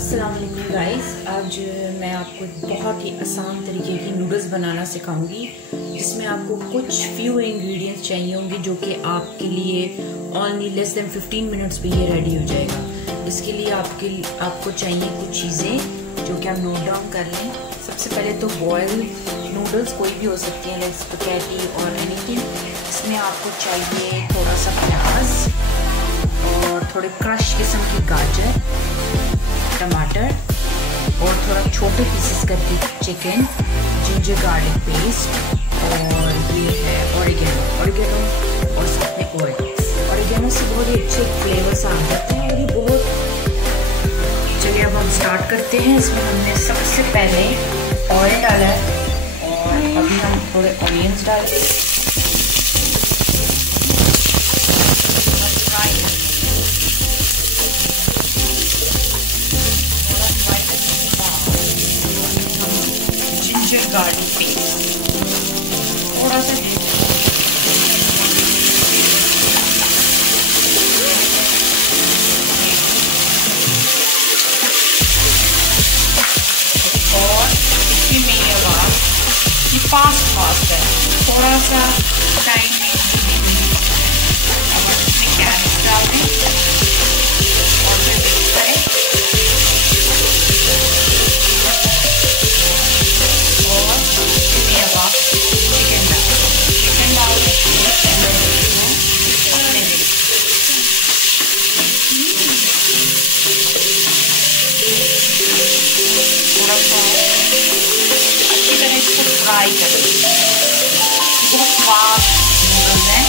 अस्सलाम वालेकुम गाइस, आज मैं आपको बहुत ही आसान तरीके की नूडल्स बनाना सिखाऊंगी जिसमें आपको कुछ फ्यू इंग्रेडिएंट्स चाहिए होंगे जो कि आपके लिए ओनली लेस देन 15 मिनट्स में ये रेडी हो जाएगा। इसके लिए आपको चाहिए कुछ चीज़ें जो कि आप नोट डाउन कर लें। सबसे पहले तो बॉयल नूडल्स कोई भी हो सकती हैं, लाइक स्पैगेटी और एनीथिंग। इसमें आपको चाहिए थोड़ा सा प्याज और थोड़े क्रश किस्म की गाजर, टमाटर और थोड़ा छोटे पीसेस करके चिकन, जिंजर गार्लिक पेस्ट और ये है ऑरिगेनो और साथ में ऑरिगेनो से बहुत ही अच्छे फ्लेवर्स आ जाते हैं और ये बहुत। चलिए अब हम स्टार्ट करते हैं। इसमें हमने सबसे पहले ऑयल डाला है और अभी हम थोड़े ऑनियंस डालेंगे। जिंजर गार्लिक पेस्ट थोड़ा सा और इसमें मेरी आवाज़ ये फास्ट है, थोड़ा सा टाइम में अब इसमें कैरेट डाल दें और फिर मिक्स करें। अच्छी तरह इसको फ्राई करें। बहुत फास्ट नूडल्स हैं,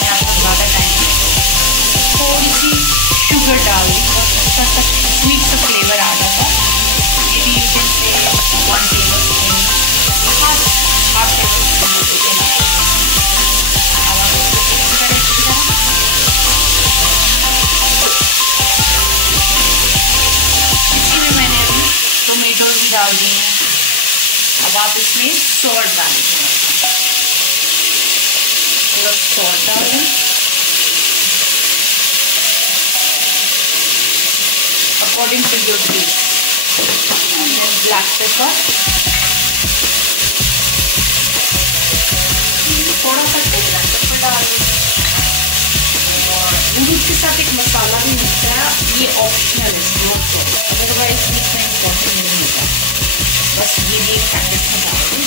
मैं आपको ज़्यादा टाइम लगेगा। थोड़ी सी शुगर डाल दी, अच्छा सा स्वीट सा फ्लेवर आ जाता है। ये भी यूज से 1 table spoon half table spoon. इसी में मैंने अभी टोमेटोज डाल दिए हैं। अब आप इसमें सॉल्ट डालें, थोड़ा सॉल्ट डालें, according to your taste. Black pepper, थोड़ा सा ब्लैक पेपर डाल दें। और नूडल्स के साथ एक मसाला भी मिलता है, ये ऑप्शनल है, अदरवाइज इसमें इम्पोर्टेंट नहीं होता। बस ये भी एक पैकेट में डाल दें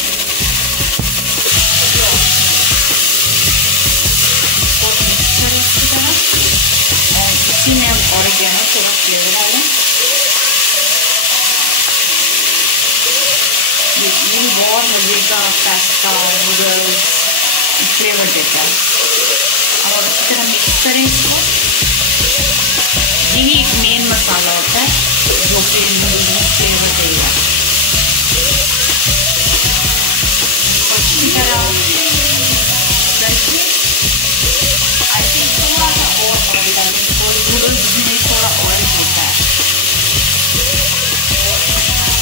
और मिक्स करें अच्छी तरह। और इसी में हम ऑरिगेनो थोड़ा फ्लेवर डालें। ये बहुत मज़े का पास्ता नूडल्स फ्लेवर देता है। और अच्छी तरह मिक्स करें इसको। यही एक मेन मसाला होता है जो कि नूडल्स में फ्लेवर देगा। अच्छी तरह करके आई थिंक थोड़ा सा और ऑयल डालें, तो नूडल्स में थोड़ा ऑयल होता है।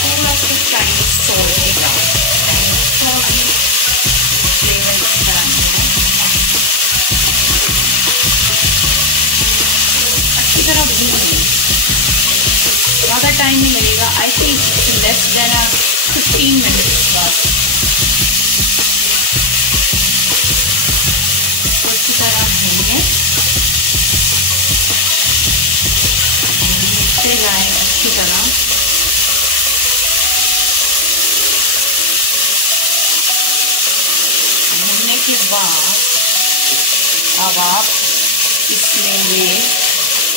थोड़ा सा चाइनीज सॉल्ट भी डालें, सॉल्ट भी फ्लेवर कराना है। अच्छी तरह भूनें, ज़्यादा टाइम नहीं लगेगा। I think less than 15 minutes बस। अच्छी तरह भूनें, भूनते जाएं अच्छी तरह। भूनने के बाद अब आप इसमें ये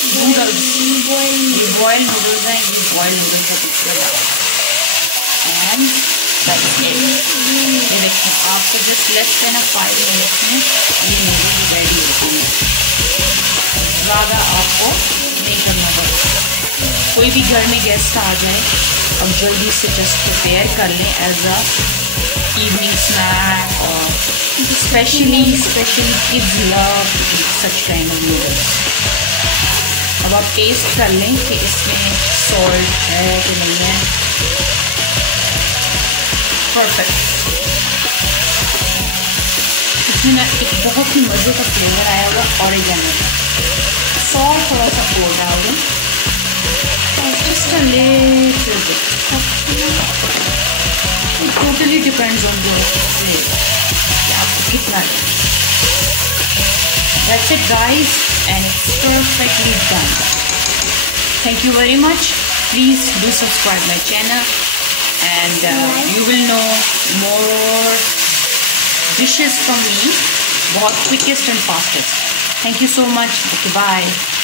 नूडल्स, ये बॉयल नूडल्स हैं, ये बॉयल नूडल्स का पिक्चर एंड दैट्स इट। ये देखिए आपको जस्ट लेस देन 5 मिनट्स में ये नूडल्स रेडी होते हैं। ज़्यादा आपको नहीं करना पड़ेगा। कोई भी घर में गेस्ट आ जाए, अब जल्दी से जस्ट प्रिपेयर कर लें एज अ इवनिंग स्नैक। और specially kids love such kind of noodles. अब आप टेस्ट कर लें कि इसमें सॉल्ट है कि नहीं है। परफेक्ट। इसमें एक बहुत ही मज़े का फ्लेवर आया हुआ ऑरिगेनो। सॉल्ट थोड़ा सा और डाल दें, just a totally depends on your plate कि आपको कितना लेना. That's it guys, and it's perfectly done. Thank you very much. Please do subscribe my channel, and you will know more dishes from me, बहुत quickest and fastest. Thank you so much. Okay, bye.